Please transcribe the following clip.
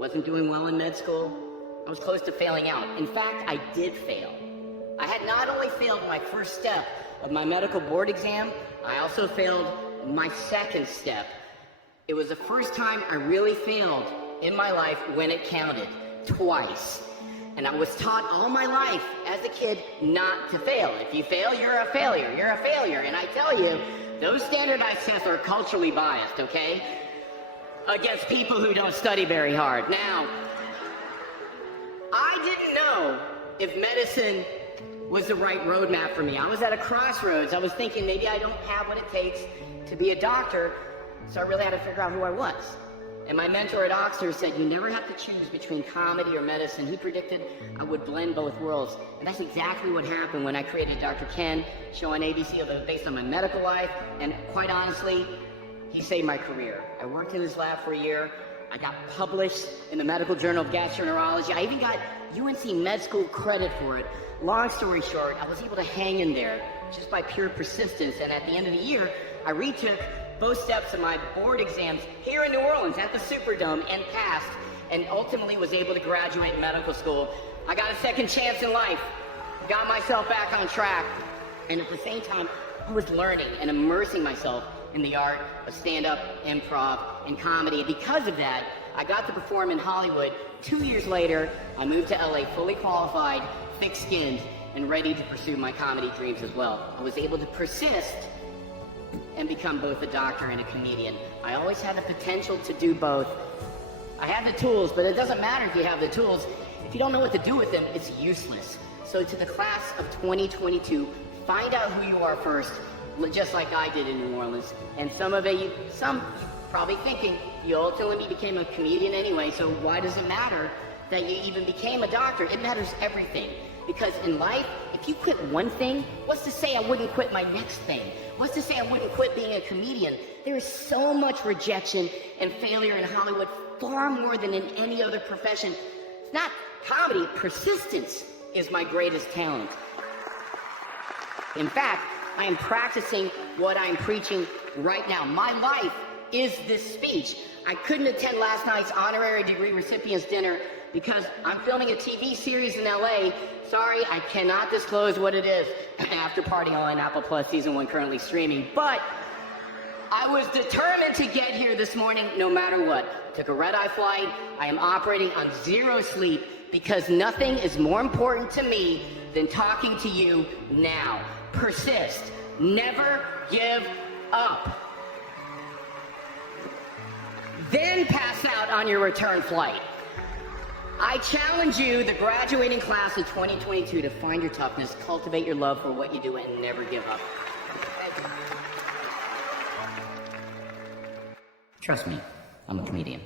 wasn't doing well in med school. I was close to failing out. In fact, I did fail. I had not only failed my first step of my medical board exam, I also failed my second step. It was the first time I really failed in my life when it counted, twice. And I was taught all my life as a kid not to fail. If you fail, you're a failure. You're a failure. And I tell you, those standardized tests are culturally biased, okay? Against people who don't study very hard. Now, I didn't know if medicine was the right roadmap for me. I was at a crossroads. I was thinking maybe I don't have what it takes to be a doctor, so I really had to figure out who I was. And my mentor at Oxford said, you never have to choose between comedy or medicine. He predicted I would blend both worlds. And that's exactly what happened when I created Dr. Ken show on ABC, although based on my medical life. And quite honestly, he saved my career. I worked in his lab for a year. I got published in the Medical Journal of Gastroenterology. I even got UNC Med School credit for it. Long story short, I was able to hang in there just by pure persistence. And at the end of the year, I retook both steps of my board exams here in New Orleans at the Superdome and passed, and ultimately was able to graduate medical school. I got a second chance in life, got myself back on track, and at the same time, I was learning and immersing myself in the art of stand-up, improv, and comedy. And because of that, I got to perform in Hollywood. 2 years later, I moved to LA fully qualified, thick-skinned, and ready to pursue my comedy dreams as well. I was able to persist and become both a doctor and a comedian. I always had the potential to do both. I had the tools, but it doesn't matter if you have the tools. If you don't know what to do with them, it's useless. So to the class of 2022, find out who you are first, just like I did in New Orleans. And some probably thinking, you ultimately became a comedian anyway, so why does it matter that you even became a doctor? It matters everything. Because in life, if you quit one thing, what's to say I wouldn't quit my next thing? What's to say I wouldn't quit being a comedian? There is so much rejection and failure in Hollywood, far more than in any other profession. It's not comedy, persistence is my greatest talent. In fact, I am practicing what I'm preaching right now. My life is this speech. I couldn't attend last night's honorary degree recipients dinner because I'm filming a TV series in LA. Sorry, I cannot disclose what it is. After Party on Apple Plus Season 1 currently streaming. But I was determined to get here this morning no matter what. Took a red-eye flight. I am operating on zero sleep because nothing is more important to me than talking to you now. Persist. Never give up. Then pass out on your return flight. I challenge you, the graduating class of 2022, to find your toughness, cultivate your love for what you do, and never give up. Thank you. Trust me, I'm a comedian.